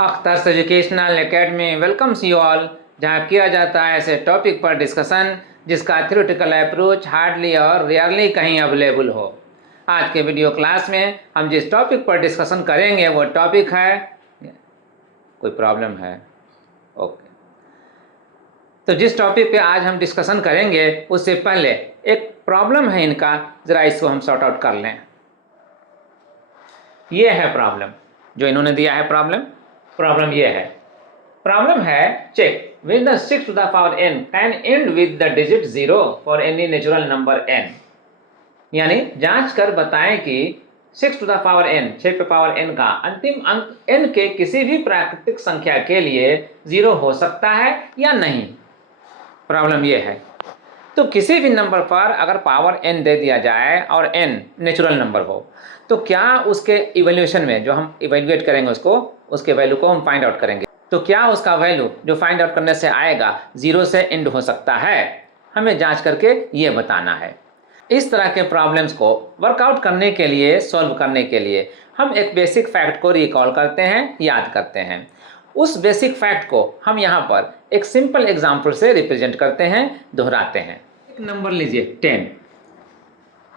अख्तर्स educational academy welcomes you all, जहां किया जाता है ऐसे टॉपिक पर डिस्कशन जिसका थ्योरेटिकल अप्रोच हार्डली और रेयरली कहीं अवेलेबल हो। आज के वीडियो क्लास में हम जिस टॉपिक पर डिस्कशन करेंगे वो टॉपिक है, कोई प्रॉब्लम है? ओके। तो जिस टॉपिक पे आज हम डिस्कशन करेंगे उससे पहले एक प्रॉब्लम है इनका, ज़रा इसको हम सॉर्ट आउट कर लें। ये है प्रॉब्लम जो इन्होंने दिया है। प्रॉब्लम ये है, प्रॉब्लम है check with the 6 to the power n can end with the digit 0 for any natural number n। यानी जांच कर बताएं कि 6 to the power n 6 पे पावर n का अंतिम अंक n के किसी भी प्राकृतिक संख्या के लिए 0 हो सकता है या नहीं। प्रॉब्लम ये है। तो किसी भी नंबर पर अगर पावर n दे दिया जाए और n नेचुरल नंबर हो तो क्या उसके इवैल्यूएशन में जो हम इवैल्यूएट करेंगे उसके वैल्यू को हम फाइंड आउट करेंगे, तो क्या उसका वैल्यू जो फाइंड आउट करने से आएगा 0 से एंड हो सकता है? हमें जांच करके ये बताना है। इस तरह के प्रॉब्लम्स को वर्कआउट करने के लिए, सॉल्व करने के लिए हम एक बेसिक फैक्ट को रिकॉल करते हैं, याद करते हैं। उस बेसिक फैक्ट को हम यहाँ पर एक सिंपल एग्जाम्पल से रिप्रेजेंट करते हैं, दोहराते हैं। एक नंबर लीजिए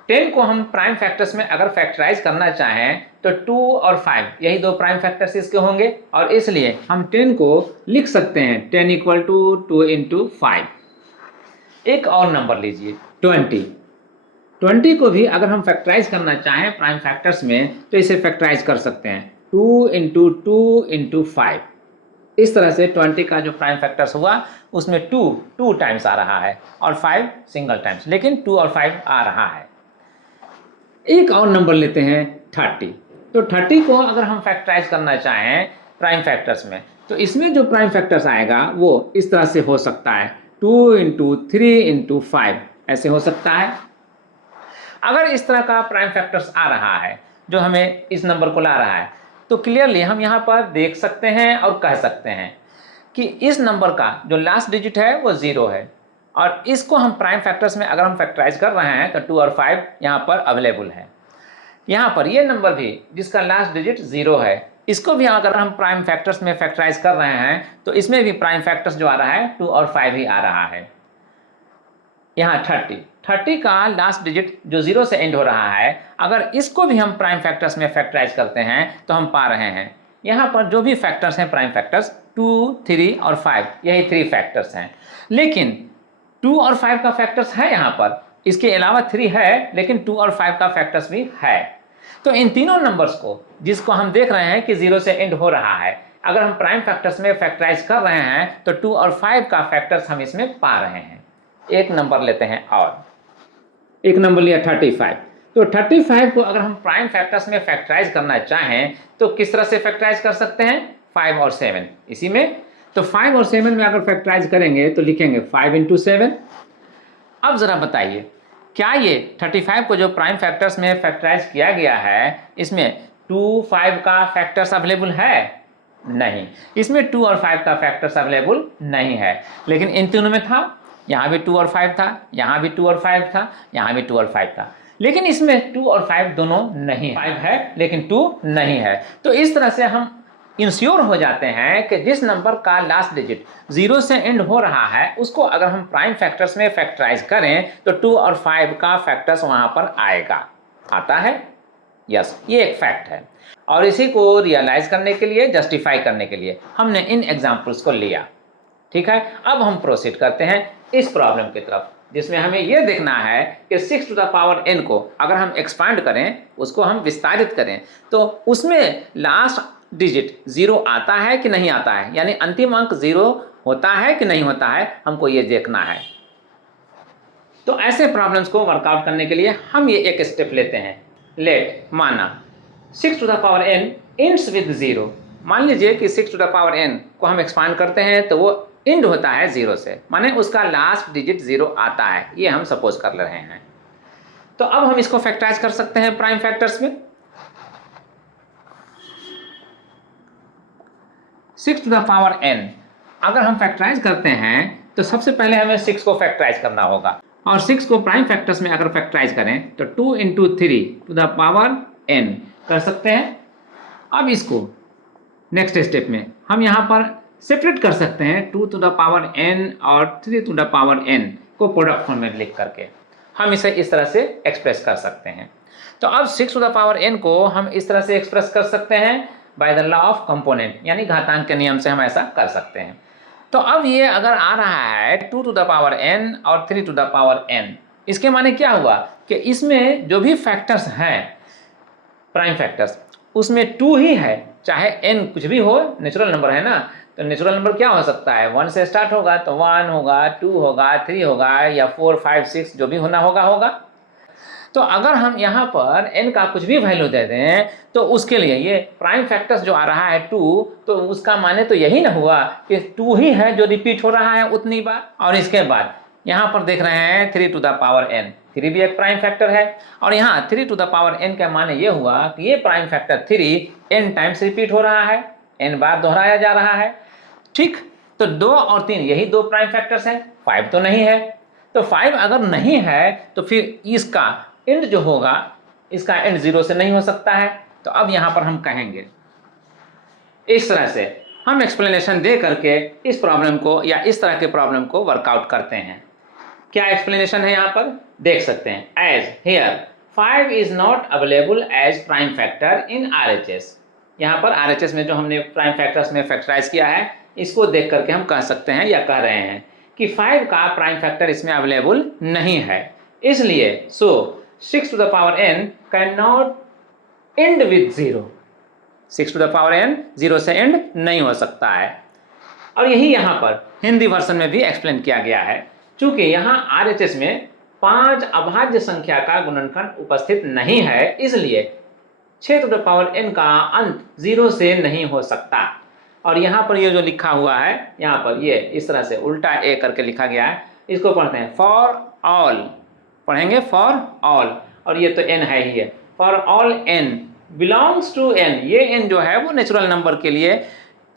10 को हम प्राइम फैक्टर्स में अगर फैक्टराइज करना चाहें तो 2 और 5 यही दो प्राइम फैक्टर्स इसके होंगे, और इसलिए हम 10 को लिख सकते हैं 10 इक्वल टू 2 इंटू 5। एक और नंबर लीजिए 20 को भी अगर हम फैक्टराइज करना चाहें प्राइम फैक्टर्स में तो इसे फैक्टराइज कर सकते हैं 2 इंटू 2 इंटू 5। इस तरह से 20 का जो प्राइम फैक्टर्स हुआ उसमें 2 टाइम्स आ रहा है और 5 सिंगल टाइम्स, लेकिन 2 और 5 आ रहा है। एक और नंबर लेते हैं 30। तो 30 को अगर हम फैक्टराइज करना चाहें प्राइम फैक्टर्स में तो इसमें जो प्राइम फैक्टर्स आएगा वो इस तरह से हो सकता है 2 इंटू 3 इंटू 5 ऐसे हो सकता है। अगर इस तरह का प्राइम फैक्टर्स आ रहा है जो हमें इस नंबर को ला रहा है तो क्लियरली हम यहाँ पर देख सकते हैं और कह सकते हैं कि इस नंबर का जो लास्ट डिजिट है वो 0 है, और इसको हम प्राइम फैक्टर्स में अगर हम फैक्टराइज कर रहे हैं तो 2 और 5 यहाँ पर अवेलेबल है। यहाँ पर ये नंबर भी जिसका लास्ट डिजिट 0 है, इसको भी अगर हम प्राइम फैक्टर्स में फैक्टराइज कर रहे हैं तो इसमें भी प्राइम फैक्टर्स जो आ रहा है 2 और 5 ही आ रहा है। यहाँ 30 का लास्ट डिजिट जो 0 से एंड हो रहा है, अगर इसको भी हम प्राइम फैक्टर्स में फैक्टराइज करते हैं तो हम पा रहे हैं यहाँ पर जो भी फैक्टर्स हैं प्राइम फैक्टर्स 2, 3 और 5 यही 3 फैक्टर्स हैं। लेकिन 2 और 5 का फैक्टर्स है यहाँ पर, इसके अलावा 3 है लेकिन 2 और 5 का फैक्टर्स भी है। तो इन तीनों नंबर्स को जिसको हम देख रहे हैं कि 0 से एंड हो रहा है, अगर हम प्राइम फैक्टर्स में फैक्टराइज कर रहे हैं तो 2 और 5 का फैक्टर्स हम इसमें पा रहे हैं। एक नंबर लेते हैं और एक नंबर लिया 35। तो 35 को अगर हम प्राइम फैक्टर्स में फैक्टराइज करना चाहें तो किस तरह से फैक्टराइज कर सकते हैं? 5 और 7 इसी में। तो 5 और 7 में अगर फैक्टराइज करेंगे तो लिखेंगे 5 इंटू 7। अब ज़रा बताइए क्या ये 35 को जो प्राइम फैक्टर्स में फैक्टराइज किया गया है इसमें 2, 5 का फैक्टर्स अवेलेबल है? नहीं, इसमें 2 और 5 का फैक्टर्स अवेलेबल नहीं है। लेकिन इन तीनों में था, यहाँ भी 2 और 5 था, यहाँ भी 2 और 5 था, यहाँ भी 2 और 5 था, लेकिन इसमें 2 और 5 दोनों नहीं है। 5 है लेकिन 2 नहीं है। तो इस तरह से हम इंश्योर हो जाते हैं कि जिस नंबर का लास्ट डिजिट 0 से एंड हो रहा है उसको अगर हम प्राइम फैक्टर्स में फैक्टराइज करें तो 2 और 5 का फैक्टर्स वहाँ पर आएगा। आता है? यस, ये एक फैक्ट है। और इसी को रियलाइज करने के लिए, जस्टिफाई करने के लिए हमने इन एग्जाम्पल्स को लिया। ठीक है, अब हम प्रोसीड करते हैं इस प्रॉब्लम की तरफ जिसमें हमें यह देखना है कि 6 to the power n को अगर हम एक्सपांड करें, उसको हम विस्तारित करें तो उसमें लास्ट डिजिट 0 आता है कि नहीं आता है, यानी अंतिम अंक 0 होता है कि नहीं होता है, हमको ये देखना है। तो ऐसे प्रॉब्लम्स को वर्कआउट करने के लिए हम ये एक स्टेप लेते हैं। लेट माना 6 to the power n ends with 0। मान लीजिए कि 6 to the power n को हम एक्सपांड करते हैं तो वो एंड होता है 0 से, माने उसका लास्ट डिजिट 0 आता है, ये हम सपोज कर रहे हैं। तो अब हम इसको फैक्टराइज कर सकते हैं प्राइम फैक्टर्स में। 6 to the power n अगर हम फैक्टराइज करते हैं तो सबसे पहले हमें 6 को फैक्टराइज करना होगा, और 6 को प्राइम फैक्टर्स में अगर फैक्टराइज करें तो 2 into 3 to the power n कर सकते हैं। अब इसको नेक्स्ट स्टेप में हम यहाँ पर सेपरेट कर सकते हैं 2 to the power n और 3 to the power n को प्रोडक्ट फॉर्म में लिख करके हम इसे इस तरह से एक्सप्रेस कर सकते हैं। तो अब 6 to the power n को हम इस तरह से एक्सप्रेस कर सकते हैं by the law of component, यानी घातांक के नियम से हम ऐसा कर सकते हैं। तो अब ये अगर आ रहा है 2 to the power n और 3 to the power n, इसके माने क्या हुआ कि इसमें जो भी फैक्टर्स हैं प्राइम फैक्टर्स उसमें 2 ही है, चाहे n कुछ भी हो, नेचुरल नंबर है ना। तो नेचुरल नंबर क्या हो सकता है, 1 से स्टार्ट होगा तो 1 होगा, 2 होगा, 3 होगा या 4, 5, 6 जो भी होना होगा। तो अगर हम यहाँ पर n का कुछ भी वैल्यू दे दें तो उसके लिए ये प्राइम फैक्टर्स जो आ रहा है 2, तो उसका माने तो यही ना हुआ कि 2 ही है जो रिपीट हो रहा है उतनी बार। और इसके बाद यहाँ पर देख रहे हैं 3 to the power n, 3 भी एक प्राइम फैक्टर है और यहाँ 3 to the power n का माने ये हुआ कि ये prime factor 3 n times repeat हो रहा है, n बार दोहराया जा रहा है। ठीक, तो 2 और 3 यही 2 प्राइम फैक्टर्स हैं, 5 तो नहीं है। तो 5 अगर नहीं है तो फिर इसका एंड जो होगा, इसका एंड 0 से नहीं हो सकता है। तो अब यहाँ पर हम कहेंगे इस तरह से हम एक्सप्लेनेशन दे करके इस प्रॉब्लम को या इस तरह के प्रॉब्लम को वर्कआउट करते हैं। क्या एक्सप्लेनेशन है यहाँ पर देख सकते हैं। As here 5 is not available as prime factor in RHS। यहाँ पर RHS में जो हमने प्राइम फैक्टर्स में फैक्टराइज किया है इसको देख करके हम कह सकते हैं या कह रहे हैं कि 5 का प्राइम फैक्टर इसमें अवेलेबल नहीं है, इसलिए 6 to the power n can not and with 0। 6 to the power n 0 से एंड नहीं हो सकता है। और यही यहाँ पर हिंदी वर्जन में भी एक्सप्लेन किया गया है। चूंकि यहाँ RHS में 5 अभाज्य संख्या का गुणनखंड उपस्थित नहीं है, इसलिए 6 to the power n का अंत 0 से नहीं हो सकता। और यहाँ पर ये जो लिखा हुआ है, यहाँ पर ये इस तरह से उल्टा a करके लिखा गया है, इसको पढ़ते हैं फॉर ऑल, पढ़ेंगे फॉर ऑल, और ये तो n है ही है। For all n belongs to n, ये n जो है वो नेचुरल नंबर के लिए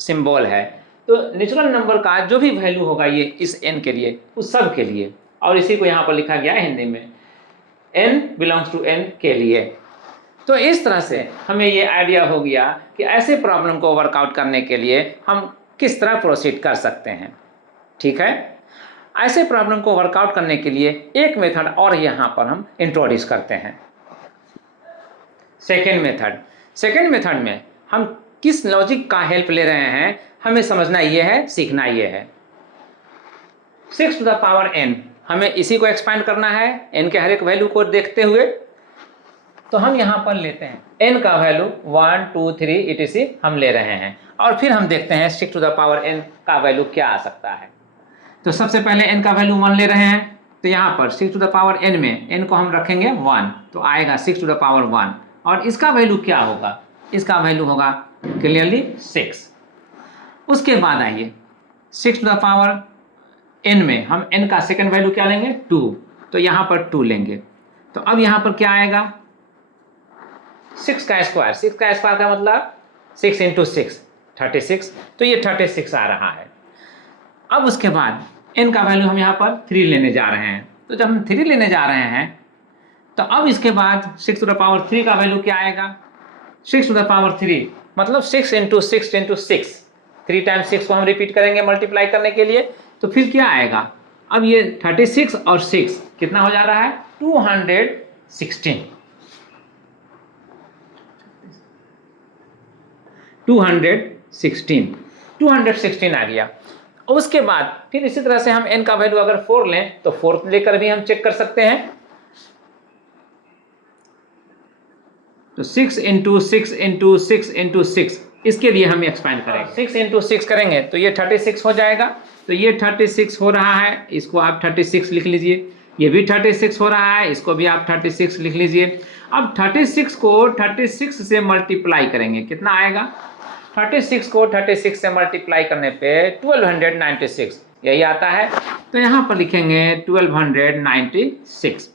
सिंबल है। तो नेचुरल नंबर का जो भी वैल्यू होगा ये इस n के लिए, उस सब के लिए, और इसी को यहाँ पर लिखा गया है हिंदी में n बिलोंग्स टू n के लिए। तो इस तरह से हमें ये आइडिया हो गया कि ऐसे प्रॉब्लम को वर्कआउट करने के लिए हम किस तरह प्रोसीड कर सकते हैं। ठीक है, ऐसे प्रॉब्लम को वर्कआउट करने के लिए एक मेथड और यहाँ पर हम इंट्रोड्यूस करते हैं, सेकेंड मेथड में हम किस लॉजिक का हेल्प ले रहे हैं हमें समझना ये है, सीखना ये है। 6 to the power n, हमें इसी को एक्सपांड करना है n के हर एक वैल्यू को देखते हुए। तो हम यहाँ पर लेते हैं n का वैल्यू 1, 2, 3 etc हम ले रहे हैं और फिर हम देखते हैं 6 to the power n का वैल्यू क्या आ सकता है। तो सबसे पहले n का वैल्यू 1 ले रहे हैं, तो यहाँ पर 6 to the power n में n को हम रखेंगे 1, तो आएगा 6 to the power 1। और इसका वैल्यू क्या होगा, इसका वैल्यू होगा क्लियरली 6। उसके बाद आइए 6 to the power n में हम n का सेकंड वैल्यू क्या लेंगे 2, तो यहाँ पर 2 लेंगे। तो अब यहाँ पर क्या आएगा 6 का स्क्वायर का मतलब 6 into 6 36, तो ये 36 आ रहा है। अब उसके बाद n का वैल्यू हम यहाँ पर 3 लेने जा रहे हैं, तो जब हम 3 लेने जा रहे हैं तो अब इसके बाद 6 to the power 3 का वैल्यू क्या आएगा 6 to the power 3 मतलब 6 into 6 into 6, 3 times 6 को हम रिपीट करेंगे मल्टीप्लाई करने के लिए, तो फिर क्या आएगा। अब ये 36 और 6 कितना हो जा रहा है 216 आ गया। उसके बाद फिर इसी तरह से हम n का वैल्यू अगर 4 लें तो 4 लेकर भी हम चेक कर सकते हैं। तो 6 into 6 into 6 into 6 इसके लिए हम एक्सपांड करेंगे। 6 into 6 करेंगे तो ये 36 हो जाएगा, तो ये 36 हो रहा है, इसको आप 36 लिख लीजिए। ये भी 36 हो रहा है, इसको भी आप 36 लिख लीजिए। अब 36 को 36 से मल्टीप्लाई करेंगे, कितना आएगा 36 को 36 से मल्टीप्लाई करने पे 1296 यही आता है, तो यहाँ पर लिखेंगे 1296।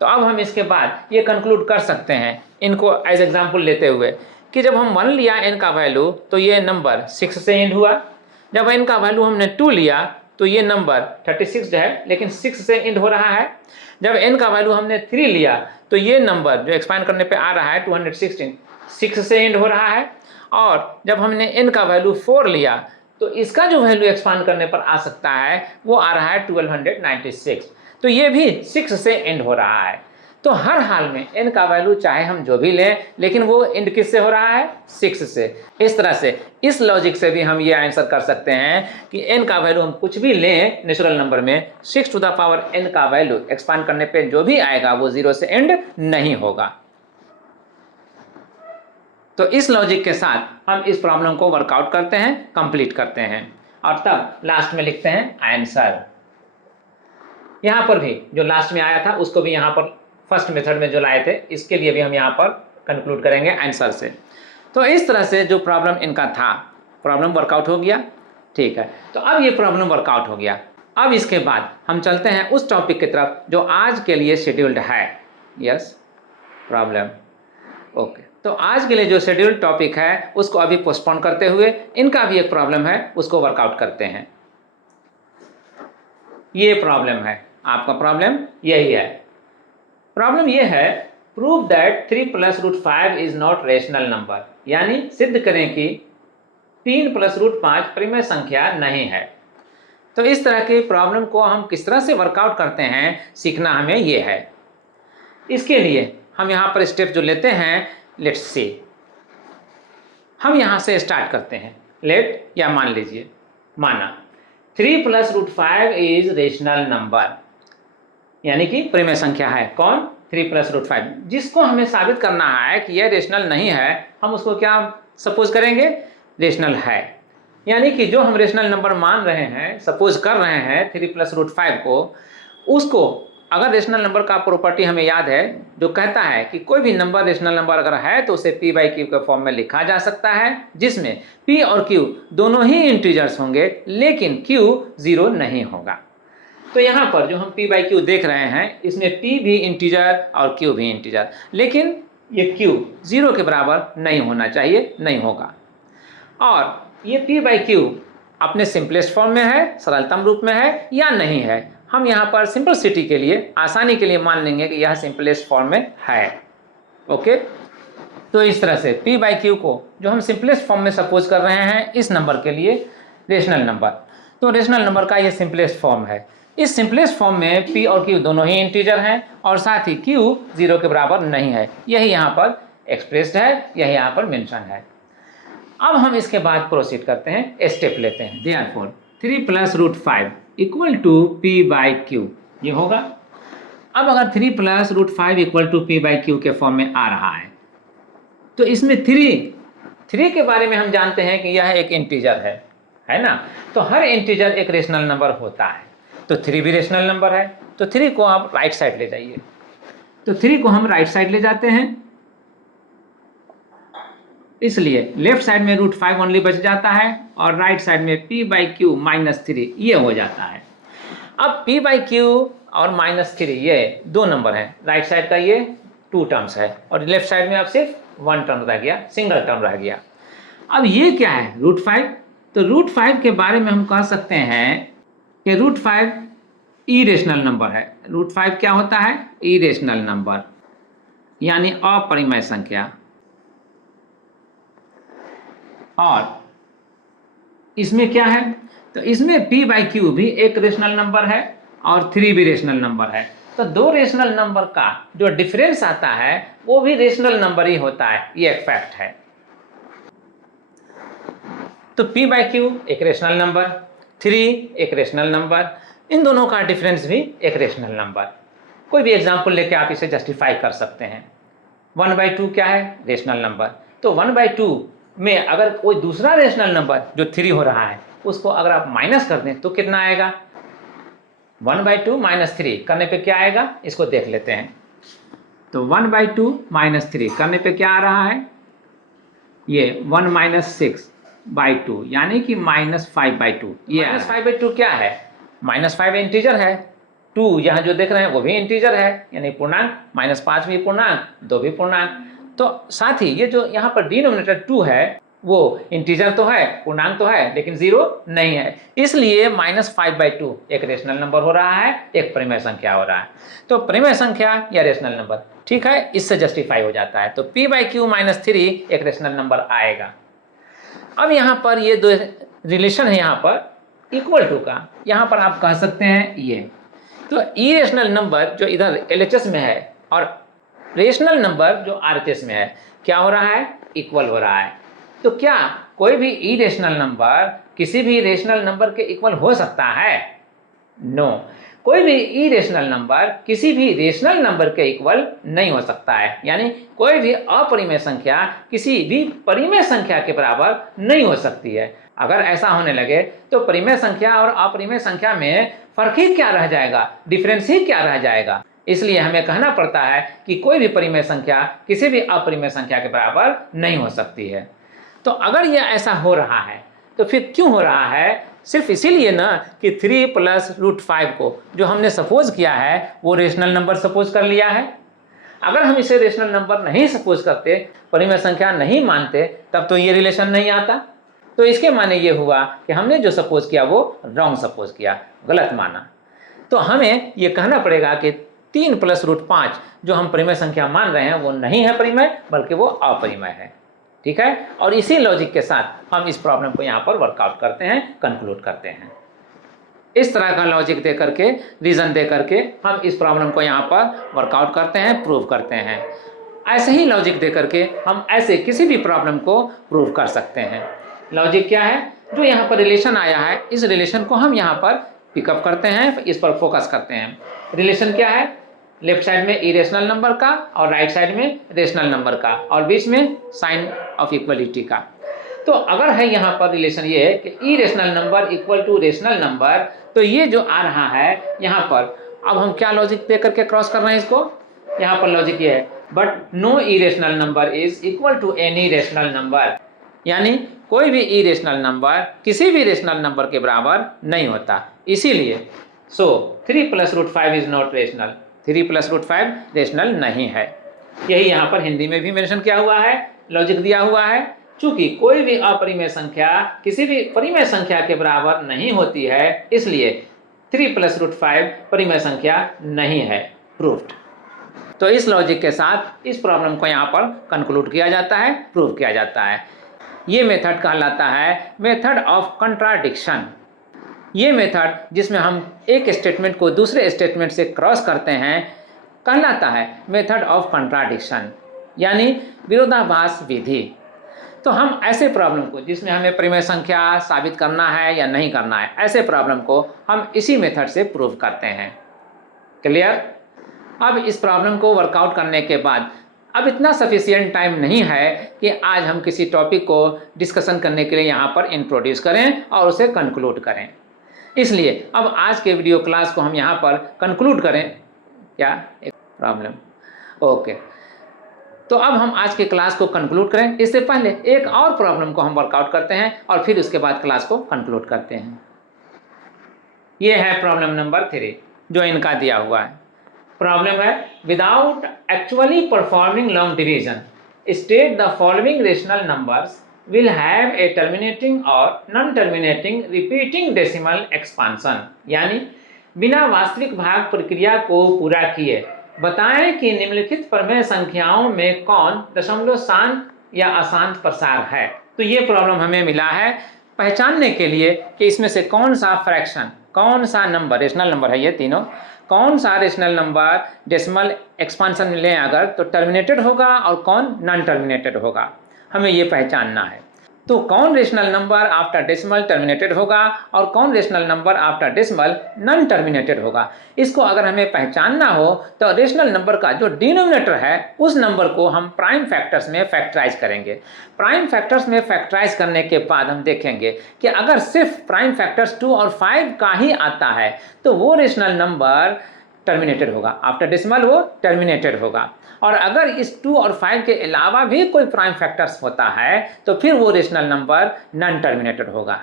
तो अब हम इसके बाद ये कंक्लूड कर सकते हैं इनको एज एग्जांपल लेते हुए कि जब हम 1 लिया n का वैल्यू तो ये नंबर 6 से एंड हुआ, जब n का वैल्यू हमने 2 लिया तो ये नंबर 36 जो है लेकिन 6 से एंड हो रहा है, जब n का वैल्यू हमने 3 लिया तो ये नंबर जो एक्सपांड करने पे आ रहा है 216 6 से एंड हो रहा है, और जब हमने n का वैल्यू 4 लिया तो इसका जो वैल्यू एक्सपांड करने पर आ सकता है वो आ रहा है 1296। तो ये भी 6 से एंड हो रहा है। तो हर हाल में n का वैल्यू चाहे हम जो भी लें, लेकिन वो एंड किससे हो रहा है? 6 से। इस तरह से इस लॉजिक से भी हम ये आंसर कर सकते हैं कि n का वैल्यू हम कुछ भी लें नेचुरल नंबर में, 6 टू द पावर n का वैल्यू एक्सपांड करने पे जो भी आएगा वो 0 से एंड नहीं होगा। तो इस लॉजिक के साथ हम इस प्रॉब्लम को वर्कआउट करते हैं, कंप्लीट करते हैं और तब लास्ट में लिखते हैं आंसर। यहां पर भी जो लास्ट में आया था उसको भी यहां पर फर्स्ट मेथड में जो लाए थे इसके लिए भी हम यहां पर कंक्लूड करेंगे आंसर से। तो इस तरह से जो प्रॉब्लम इनका था, प्रॉब्लम वर्कआउट हो गया। ठीक है, तो अब ये प्रॉब्लम वर्कआउट हो गया। अब इसके बाद हम चलते हैं उस टॉपिक की तरफ जो आज के लिए शेड्यूल्ड है। Yes, problem. ओके, तो आज के लिए जो शेड्यूल्ड टॉपिक है उसको अभी पोस्टपोन करते हुए इनका भी एक प्रॉब्लम है उसको वर्कआउट करते हैं। ये प्रॉब्लम है, आपका प्रॉब्लम यही है। प्रॉब्लम ये है, prove that 3 + √5 is not rational number, यानी सिद्ध करें कि 3 + √5 परिमेय संख्या नहीं है। तो इस तरह की प्रॉब्लम को हम किस तरह से वर्कआउट करते हैं सीखना हमें ये है। इसके लिए हम यहाँ पर स्टेप जो लेते हैं, लेट्स सी, हम यहाँ से स्टार्ट करते हैं। लेट या मान लीजिए, माना 3 + √5 इज रेशनल नंबर, यानी कि परिमेय संख्या है। कौन? 3 + √5। जिसको हमें साबित करना है कि यह रेशनल नहीं है, हम उसको क्या सपोज करेंगे? रेशनल है। यानी कि जो हम रेशनल नंबर मान रहे हैं, सपोज कर रहे हैं 3 + √5 को, उसको अगर रेशनल नंबर का प्रॉपर्टी हमें याद है जो कहता है कि कोई भी नंबर रेशनल नंबर अगर है तो उसे p/q के फॉर्म में लिखा जा सकता है, जिसमें p और q दोनों ही इंटीजर्स होंगे लेकिन q 0 नहीं होगा। तो यहाँ पर जो हम p/q देख रहे हैं इसमें p भी इंटीजर और q भी इंटीजर, लेकिन ये q 0 के बराबर नहीं होना चाहिए, नहीं होगा। और ये p/q अपने सिंपलेस्ट फॉर्म में है, सरलतम रूप में है या नहीं है। हम यहाँ पर सिंपलिसिटी के लिए, आसानी के लिए मान लेंगे कि यह सिंपलेस्ट फॉर्म में है। ओके, तो इस तरह से p/q को जो हम सिंपलेस्ट फॉर्म में सपोज कर रहे हैं इस नंबर के लिए रेशनल नंबर, तो रेशनल नंबर का ये सिंपलेस्ट फॉर्म है। इस सिंपलेस्ट फॉर्म में p और q दोनों ही इंटीजर हैं और साथ ही q 0 के बराबर नहीं है। यही यहाँ पर एक्सप्रेस्ड है, यही यहाँ पर मेंशन है। अब हम इसके बाद प्रोसीड करते हैं, स्टेप लेते हैं। देयरफॉर 3 + √5 = p/q, ये होगा। अब अगर 3 + √5 = p/q के फॉर्म में आ रहा है तो इसमें 3 के बारे में हम जानते हैं कि यह एक इंटीजर है ना। तो हर इंटीजर एक रेशनल नंबर होता है, तो 3 भी रेशनल नंबर है। तो 3 को आप राइट साइड ले जाइए। तो 3 को हम राइट साइड ले जाते हैं, इसलिए लेफ्ट साइड में √5 ओनली बच जाता है और राइट साइड में p/q -3 ये हो जाता है। अब p/q और -3 ये 2 नंबर हैं, राइट साइड का ये 2 टर्म्स है और लेफ्ट साइड में अब सिर्फ 1 टर्म रह गया, सिंगल टर्म रह गया। अब ये क्या है? √5। तो √5 के बारे में हम कह सकते हैं कि √5 इरेशनल नंबर है। √5 क्या होता है? इरेशनल नंबर, यानी अपरिमेय संख्या। और इसमें क्या है? तो इसमें p/q भी एक रेशनल नंबर है और 3 भी रेशनल नंबर है। तो 2 रेशनल नंबर का जो डिफरेंस आता है वो भी रेशनल नंबर ही होता है, ये एक फैक्ट है। तो p/q एक रेशनल नंबर, 3 एक रेशनल नंबर, इन दोनों का डिफरेंस भी एक रेशनल नंबर। कोई भी एग्जांपल लेके आप इसे जस्टिफाई कर सकते हैं। 1/2 क्या है? Rational number. तो 1/2 में अगर कोई दूसरा रेशनल नंबर जो 3 हो रहा है उसको अगर आप माइनस कर दें तो कितना आएगा? 1/2 - 3 करने पे क्या आएगा इसको देख लेते हैं। तो 1/2 - 3 करने पे क्या आ रहा है? ये 1 - 6/2 यानी कि -5/2। ये -5/2 क्या है? -5 इंटीजर है, 2 यहाँ जो देख रहे हैं वो भी इंटीजर है, यानी पूर्णांक। -5 भी पूर्णांक, 2 भी पूर्णांक। तो साथ ही ये जो यहाँ पर डिनोमिनेटर 2 है वो इंटीजर तो है, पूर्णांक तो है, लेकिन 0 नहीं है, इसलिए -5/2 एक रेशनल नंबर हो रहा है, एक परिमेय संख्या हो रहा है। तो परिमेय संख्या या रेशनल नंबर, ठीक है, इससे जस्टिफाई हो जाता है। तो p/q -3 एक रेशनल नंबर आएगा। अब यहाँ पर ये दो रिलेशन है यहाँ पर इक्वल टू का, यहाँ पर आप कह सकते हैं ये। तो इरेशनल नंबर जो इधर LHS में है और रेशनल नंबर जो RHS में है, क्या हो रहा है? इक्वल हो रहा है। तो क्या कोई भी इरेशनल नंबर किसी भी रेशनल नंबर के इक्वल हो सकता है? नो, कोई भी इरेशनल नंबर किसी भी रेशनल नंबर के इक्वल नहीं हो सकता है। यानी कोई भी अपरिमेय संख्या किसी भी परिमेय संख्या के बराबर नहीं हो सकती है। अगर ऐसा होने लगे तो परिमेय संख्या और अपरिमेय संख्या में फर्क ही क्या रह जाएगा, डिफरेंस ही क्या रह जाएगा। इसलिए हमें कहना पड़ता है कि कोई भी परिमेय संख्या किसी भी अपरिमेय संख्या के बराबर नहीं हो सकती है। तो अगर यह ऐसा हो रहा है तो फिर क्यों हो रहा है? सिर्फ इसीलिए ना कि 3 + √5 को जो हमने सपोज किया है वो रेशनल नंबर सपोज कर लिया है। अगर हम इसे रेशनल नंबर नहीं सपोज करते, परिमेय संख्या नहीं मानते, तब तो ये रिलेशन नहीं आता। तो इसके माने ये हुआ कि हमने जो सपोज किया वो रॉन्ग सपोज किया, गलत माना। तो हमें ये कहना पड़ेगा कि 3 + √5 जो हम परिमेय संख्या मान रहे हैं वो नहीं है परिमेय, बल्कि वो अपरिमेय है। ठीक है, और इसी लॉजिक के साथ हम इस प्रॉब्लम को यहाँ पर वर्कआउट करते हैं, कंक्लूड करते हैं। इस तरह का लॉजिक दे करके, रीजन दे करके हम इस प्रॉब्लम को यहाँ पर वर्कआउट करते हैं, प्रूव करते हैं। ऐसे ही लॉजिक दे करके हम ऐसे किसी भी प्रॉब्लम को प्रूव कर सकते हैं। लॉजिक क्या है? जो यहाँ पर रिलेशन आया है, इस रिलेशन को हम यहाँ पर पिकअप करते हैं, इस पर फोकस करते हैं। रिलेशन क्या है? लेफ्ट साइड में इरेशनल नंबर का और राइट साइड में रेशनल नंबर का और बीच में साइन ऑफ इक्वलिटी का। तो अगर है यहाँ पर रिलेशन ये है कि irrational number equal to rational number, तो ये जो आ रहा है यहाँ पर, अब हम क्या लॉजिक दे करके क्रॉस कर रहे हैं इसको? यहाँ पर लॉजिक ये है, but no irrational number is equal to any rational number. यानी कोई भी इरेशनल नंबर किसी भी रेशनल नंबर के बराबर नहीं होता। इसीलिए 3 + √5 इज नॉट रेशनल, 3 + √5 रेशनल नहीं है। यही यहाँ पर हिंदी में भी मेंशन किया हुआ है, लॉजिक दिया हुआ है। चूंकि कोई भी अपरिमेय संख्या किसी भी परिमेय संख्या के बराबर नहीं होती है, इसलिए 3 + √5 परिमेय संख्या नहीं है, प्रूव्ड। तो इस लॉजिक के साथ इस प्रॉब्लम को यहाँ पर कंक्लूड किया जाता है, प्रूव किया जाता है। ये मेथड कहलाता है मेथड ऑफ कंट्राडिक्शन। ये मेथड जिसमें हम एक स्टेटमेंट को दूसरे स्टेटमेंट से क्रॉस करते हैं कहलाता है मेथड ऑफ कंट्राडिक्शन, यानी विरोधाभास विधि। तो हम ऐसे प्रॉब्लम को जिसमें हमें परिमेय संख्या साबित करना है या नहीं करना है, ऐसे प्रॉब्लम को हम इसी मेथड से प्रूव करते हैं। क्लियर? अब इस प्रॉब्लम को वर्कआउट करने के बाद अब इतना सफिशिएंट टाइम नहीं है कि आज हम किसी टॉपिक को डिस्कशन करने के लिए यहाँ पर इंट्रोड्यूस करें और उसे कंक्लूड करें। इसलिए अब आज के वीडियो क्लास को हम यहाँ पर कंक्लूड करें। क्या एक प्रॉब्लम? ओके, तो अब हम आज के क्लास को कंक्लूड करें। इससे पहले एक और प्रॉब्लम को हम वर्कआउट करते हैं और फिर उसके बाद क्लास को कंक्लूड करते हैं। ये है प्रॉब्लम नंबर 3 जो इनका दिया हुआ है। प्रॉब्लम है, without actually performing long division state the following rational numbers will have a terminating or non-terminating repeating decimal expansion। यानी बिना वास्तविक भाग प्रक्रिया को पूरा किए बताएं कि निम्नलिखित परिमेय संख्याओं में कौन दशमलव शांत या अशांत प्रसार है। तो ये प्रॉब्लम हमें मिला है पहचानने के लिए कि इसमें से कौन सा फ्रैक्शन, कौन सा नंबर, रेशनल नंबर है ये तीनों, कौन सा रेशनल नंबर डेसिमल एक्सपांशन में लें अगर तो टर्मिनेटेड होगा और कौन नॉन टर्मिनेटेड होगा, हमें ये पहचानना है। तो कौन rational number after decimal terminated होगा और कौन rational number after decimal non terminated होगा, इसको अगर हमें पहचानना हो तो रेशनल नंबर का जो डिनोमिनेटर है उस नंबर को हम प्राइम फैक्टर्स में फैक्टराइज करेंगे। प्राइम फैक्टर्स में फैक्टराइज करने के बाद हम देखेंगे कि अगर सिर्फ प्राइम फैक्टर्स 2 और 5 का ही आता है तो वो रेशनल नंबर टर्मिनेटेड होगा, आफ्टर डेसिमल वो टर्मिनेटेड होगा। और अगर इस 2 और 5 के अलावा भी कोई प्राइम फैक्टर्स होता है तो फिर वो रेशनल नंबर नॉन टर्मिनेटेड होगा।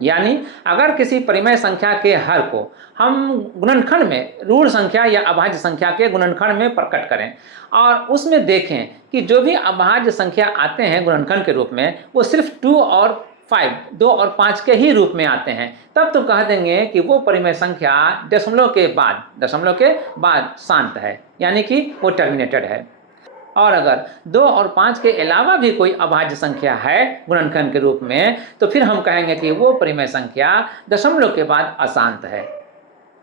यानी अगर किसी परिमेय संख्या के हर को हम गुणनखंड में ऋण संख्या या अभाज्य संख्या के गुणनखंड में प्रकट करें और उसमें देखें कि जो भी अभाज्य संख्या आते हैं गुणनखंड के रूप में वो सिर्फ 2 और 5, 2 और 5 के ही रूप में आते हैं, तब तो कह देंगे कि वो परिमेय संख्या दशमलव के बाद शांत है, यानी कि वो टर्मिनेटेड है। और अगर 2 और 5 के अलावा भी कोई अभाज्य संख्या है गुणनखंड के रूप में, तो फिर हम कहेंगे कि वो परिमेय संख्या दशमलव के बाद अशांत है।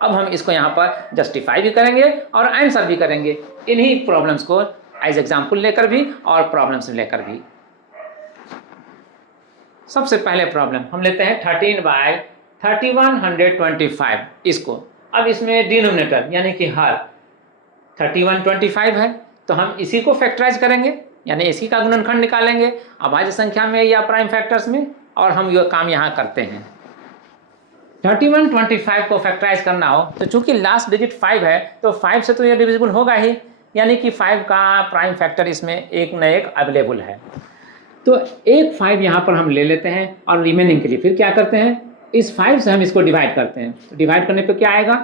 अब हम इसको यहाँ पर जस्टिफाई भी करेंगे और आंसर भी करेंगे, इन्हीं प्रॉब्लम्स को एज एग्जाम्पल लेकर भी और प्रॉब्लम्स लेकर भी। सबसे पहले प्रॉब्लम हम लेते हैं 13/3125 इसको। अब इसमें डिनोमिनेटर यानी कि हर 3125 है, तो हम इसी को फैक्टराइज करेंगे, यानी इसी का गुणनखंड निकालेंगे अभाज्य संख्या में या प्राइम फैक्टर्स में, और हम ये काम यहाँ करते हैं। 3125 को फैक्टराइज करना हो तो चूंकि लास्ट डिजिट 5 है, तो 5 से तो ये डिविजिबल होगा ही, यानी कि 5 का प्राइम फैक्टर इसमें एक न एक अवेलेबल है। तो एक 5 यहाँ पर हम ले लेते हैं और रिमेनिंग के लिए फिर क्या करते हैं, इस 5 से हम इसको डिवाइड करते हैं। तो डिवाइड करने पे क्या आएगा,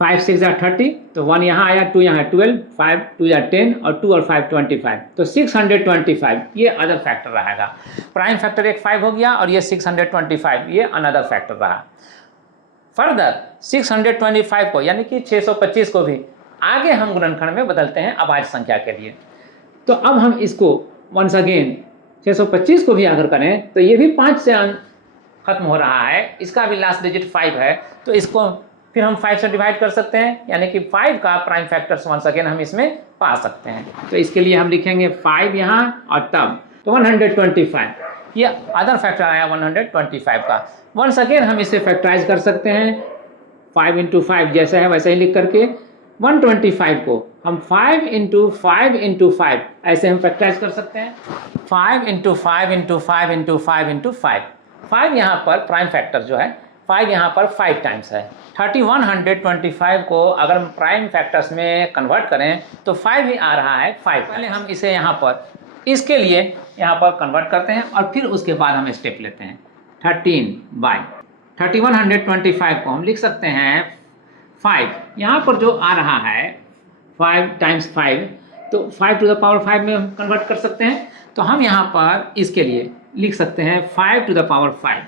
5 6 या 30, तो 1 यहाँ आया, 2 यहाँ 12, 5 2 या 10 और 2 और 5 25, तो 625 ये अदर फैक्टर रहेगा। प्राइम फैक्टर एक 5 हो गया और ये 625 ये अनदर फैक्टर रहा। फर्दर 625 को यानी कि 625 को भी आगे हम गुणनखंड में बदलते हैं अभाज्य संख्या के लिए। तो अब हम इसको वंस अगेन 625 को भी अगर करें तो ये भी 5 से खत्म हो रहा है, इसका भी लास्ट डिजिट 5 है, तो इसको फिर हम 5 से डिवाइड कर सकते हैं, यानी कि 5 का प्राइम फैक्टर्स वंस अगेन हम इसमें पा सकते हैं। तो इसके लिए हम लिखेंगे 5 यहाँ और तब तो 125, ये अदर फैक्टर आया 125 का। वंस अगेन हम इसे फैक्टराइज कर सकते हैं 5 × 5 जैसा है वैसे ही लिख करके। 125 को हम 5 × 5 × 5 ऐसे हम फैक्टराइज कर सकते हैं, 5 × 5 × 5 × 5 × 5। 5 यहाँ पर प्राइम फैक्टर जो है 5 यहाँ पर 5 टाइम्स है। 3125 को अगर हम प्राइम फैक्टर्स में कन्वर्ट करें तो 5 ही आ रहा है 5। पहले हम इसे यहाँ पर इसके लिए यहाँ पर कन्वर्ट करते हैं और फिर उसके बाद हम स्टेप लेते हैं। 13/3125 को हम लिख सकते हैं 5, यहाँ पर जो आ रहा है 5 × 5, तो 5 to the power 5 में हम कन्वर्ट कर सकते हैं। तो हम यहाँ पर इसके लिए लिख सकते हैं 5 to the power 5।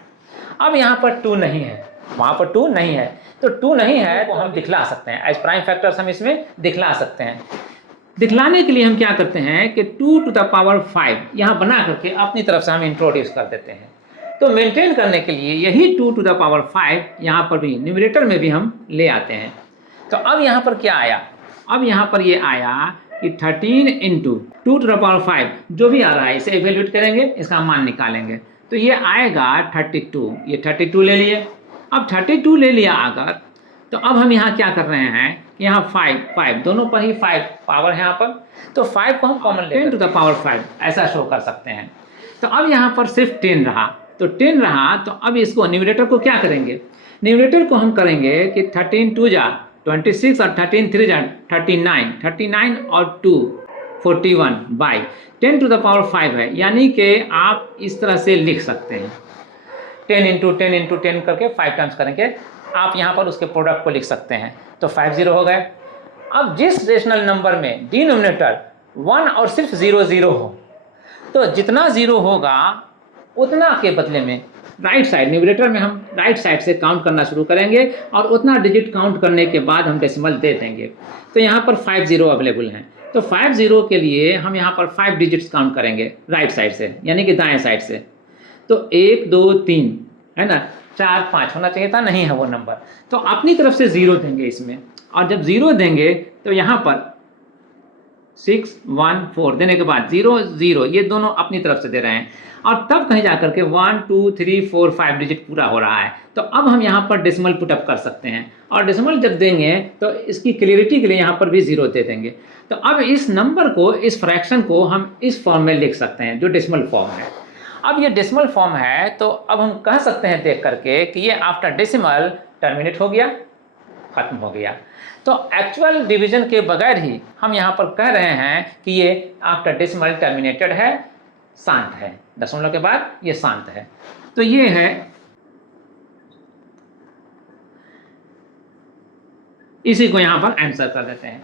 अब यहाँ पर 2 नहीं है, वहाँ पर 2 नहीं है, तो 2 नहीं है तो हम दिखला सकते हैं एज प्राइम फैक्टर्स, हम इसमें दिखला सकते हैं। दिखलाने के लिए हम क्या करते हैं कि 2 to the power 5 यहाँ बना करके अपनी तरफ से हम इंट्रोड्यूस कर देते हैं। तो मेंटेन करने के लिए यही 2 to the power 5 यहाँ पर भी न्यूमरेटर में भी हम ले आते हैं। तो अब यहाँ पर क्या आया, अब यहाँ पर ये आया कि 13 × 2 to the power 5 जो भी आ रहा है इसे इवेल्यूएट करेंगे, इसका मान निकालेंगे, तो ये आएगा 32। ये 32 ले लिए। अब 32 ले लिया अगर, तो अब हम यहाँ क्या कर रहे हैं, यहाँ 5 दोनों पर ही 5 पावर है यहाँ पर, तो 5 को हम कॉमन ले 10 to the power 5 ऐसा शो कर सकते हैं। तो अब यहाँ पर सिर्फ 10 रहा, तो 10 रहा, तो अब इसको न्यूमरेटर को क्या करेंगे, न्यूमरेटर को हम करेंगे कि 13 2 जा 26 और 13 3 जा 39 और 2 41/10 to the power 5 है, यानी कि आप इस तरह से लिख सकते हैं 10 × 10 × 10 करके 5 टाइम्स करेंगे, आप यहाँ पर उसके प्रोडक्ट को लिख सकते हैं, तो 50 हो गए। अब जिस रेशनल नंबर में डिनोमिनेटर 1 और सिर्फ 0 हो, तो जितना 0 होगा उतना के बदले में राइट साइड न्यूमरेटर में हम राइट साइड से काउंट करना शुरू करेंगे और उतना डिजिट काउंट करने के बाद हम डेसिमल दे देंगे। तो यहाँ पर 50 अवेलेबल हैं, तो 50 के लिए हम यहाँ पर 5 डिजिट्स काउंट करेंगे राइट साइड से, यानी कि दाएं साइड से। तो 1 2 3 है ना, 4 5 होना चाहिए था, नहीं है वो नंबर, तो अपनी तरफ से 0 देंगे इसमें, और जब 0 देंगे तो यहाँ पर 6 1 4 देने के बाद 0 0 ये दोनों अपनी तरफ से दे रहे हैं, और तब कहीं जाकर के 1 2 3 4 5 डिजिट पूरा हो रहा है। तो अब हम यहाँ पर डेसिमल पुटअप कर सकते हैं, और डेसिमल जब देंगे तो इसकी क्लियरिटी के लिए यहाँ पर भी 0 दे देंगे। तो अब इस नंबर को, इस फ्रैक्शन को हम इस फॉर्म में लिख सकते हैं जो डेसिमल फॉर्म है। अब ये डेसिमल फॉर्म है, तो अब हम कह सकते हैं देख करके कि ये आफ्टर डेसिमल टर्मिनेट हो गया, खत्म हो गया। तो एक्चुअल डिवीजन के बगैर ही हम यहाँ पर कह रहे हैं कि ये आफ्टर डेसिमल टर्मिनेटेड है, शांत है, दशमलव के बाद ये शांत है। तो ये है, इसी को यहाँ पर आंसर कर देते हैं।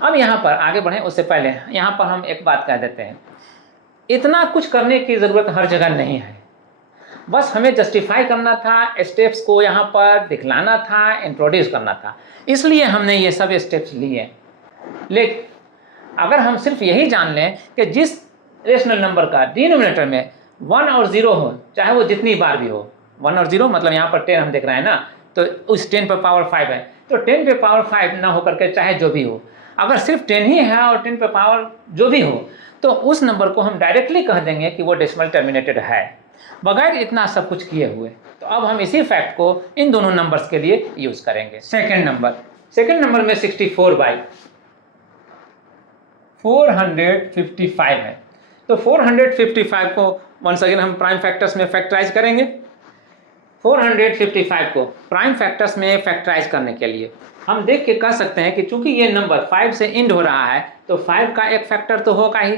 अब यहाँ पर आगे बढ़ें उससे पहले यहाँ पर हम एक बात कह देते हैं, इतना कुछ करने की ज़रूरत हर जगह नहीं है, बस हमें जस्टिफाई करना था, स्टेप्स को यहाँ पर दिखलाना था, इंट्रोड्यूस करना था, इसलिए हमने ये सब स्टेप्स लिए। अगर हम सिर्फ यही जान लें कि जिस रेशनल नंबर का डिनोमिनेटर में 1 और 0 हो, चाहे वो जितनी बार भी हो, 1 और 0 मतलब यहाँ पर 10 हम देख रहे हैं ना, तो उस 10 पे पावर 5 है, तो 10 पे पावर 5 ना होकर के चाहे जो भी हो, अगर सिर्फ 10 ही है और 10 पे पावर जो भी हो, तो उस नंबर को हम डायरेक्टली कह देंगे कि वो डेसिमल टर्मिनेटेड है, बगैर इतना सब कुछ किए हुए। तो अब हम इसी फैक्ट को इन दोनों नंबर्स के लिए यूज़ करेंगे। सेकेंड नंबर में 64/455 है, तो 455 को वंस अगेन हम प्राइम फैक्टर्स में फैक्टराइज करेंगे। 455 को प्राइम फैक्टर्स में फैक्टराइज करने के लिए हम देख के कह सकते हैं कि चूंकि ये नंबर 5 से एंड हो रहा है, तो 5 का एक फैक्टर तो होगा ही,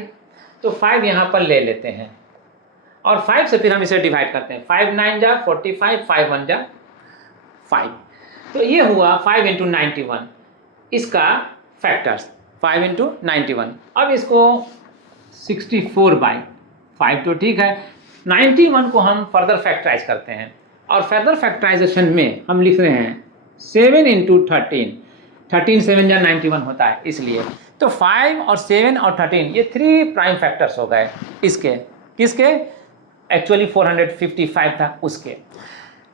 तो 5 यहाँ पर ले लेते हैं और 5 से फिर हम इसे डिवाइड करते हैं। 5 9 जा 45, 5 1 जा 5, तो ये हुआ 5 × 91 इसका फैक्टर्स, 5 × 91। अब इसको 64/5 तो ठीक है, 91 को हम फर्दर फैक्टराइज करते हैं और फर्दर फैक्टराइजेशन में हम लिख रहे हैं 7 × 13, 13 7 जा 91 होता है, इसलिए तो 5 और 7 और 13 ये 3 प्राइम फैक्टर्स हो गए इसके, किसके, एक्चुअली 455 था उसके।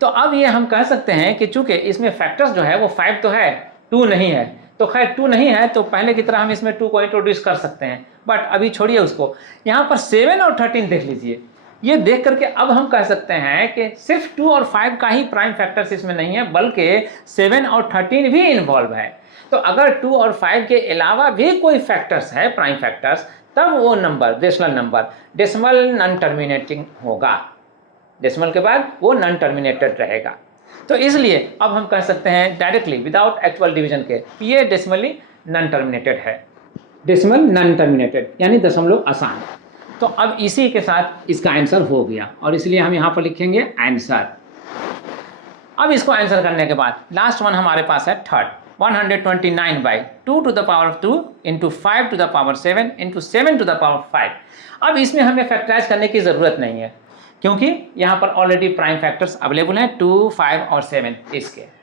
तो अब ये हम कह सकते हैं कि चूंकि इसमें फैक्टर्स जो है वो 5 तो है, 2 नहीं है, तो खैर 2 नहीं है तो पहले की तरह हम इसमें 2 को इंट्रोड्यूस कर सकते हैं, बट अभी छोड़िए उसको। यहाँ पर 7 और 13 देख लीजिए, ये देख करके अब हम कह सकते हैं कि सिर्फ 2 और 5 का ही प्राइम फैक्टर्स इसमें नहीं है, बल्कि 7 और 13 भी इन्वॉल्व है। तो अगर 2 और 5 के अलावा भी कोई फैक्टर्स है, प्राइम फैक्टर्स, तब वो number rational number decimal non terminating होगा, डेसिमल के बाद वो नॉन टर्मिनेटेड रहेगा। तो इसलिए अब हम कह सकते हैं डायरेक्टली विदाउट एक्चुअल डिवीजन के ये डेसिमली नॉन टर्मिनेटेड है, डेसिमल नॉन टर्मिनेटेड यानी दशमलव आसान। तो अब इसी के साथ इसका आंसर हो गया और इसलिए हम यहाँ पर लिखेंगे आंसर। अब इसको आंसर करने के बाद लास्ट वन हमारे पास है third, 129/2 to the power 2 × 5 to the power 7 × 7 to the power 5। अब इसमें हमें फैक्टराइज करने की ज़रूरत नहीं है क्योंकि यहाँ पर ऑलरेडी प्राइम फैक्टर्स अवेलेबल हैं 2, 5 और 7 इसके।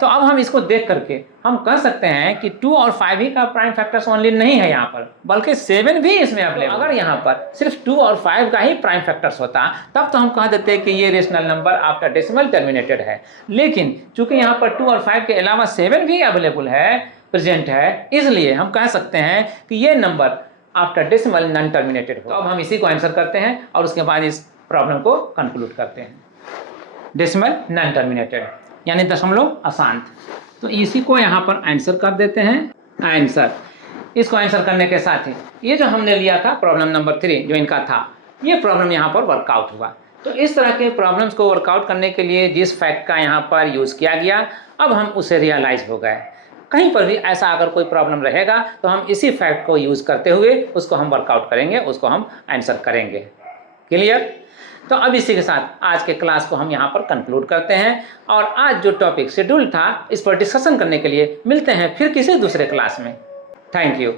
तो अब हम इसको देख करके हम कह सकते हैं कि 2 और 5 ही का प्राइम फैक्टर्स ओनली नहीं है यहाँ पर, बल्कि 7 भी इसमें अवेलेबल। अगर यहाँ पर सिर्फ 2 और 5 का ही प्राइम फैक्टर्स होता तब तो हम कह देते कि ये rational number after decimal terminated है, लेकिन चूंकि यहाँ पर 2 और 5 के अलावा 7 भी अवेलेबल है, प्रेजेंट है, इसलिए हम कह सकते हैं कि ये number after decimal non terminated हो। तो अब हम इसी को आंसर करते हैं और उसके बाद इस प्रॉब्लम को कंक्लूड करते हैं। डेसिमल नॉन टर्मिनेटेड यानी दशमलव अशांत, तो इसी को यहाँ पर आंसर कर देते हैं आंसर। इसको आंसर करने के साथ ही ये जो हमने लिया था प्रॉब्लम नंबर 3 जो इनका था, ये प्रॉब्लम यहाँ पर वर्कआउट हुआ। तो इस तरह के प्रॉब्लम्स को वर्कआउट करने के लिए जिस फैक्ट का यहाँ पर यूज़ किया गया, अब हम उसे रियलाइज हो गए। कहीं पर भी ऐसा अगर कोई प्रॉब्लम रहेगा तो हम इसी फैक्ट को यूज़ करते हुए उसको हम वर्कआउट करेंगे, उसको हम आंसर करेंगे। क्लियर? तो अब इसी के साथ आज के क्लास को हम यहाँ पर कंक्लूड करते हैं और आज जो टॉपिक शेड्यूल था इस पर डिस्कशन करने के लिए मिलते हैं फिर किसी दूसरे क्लास में। Thank you.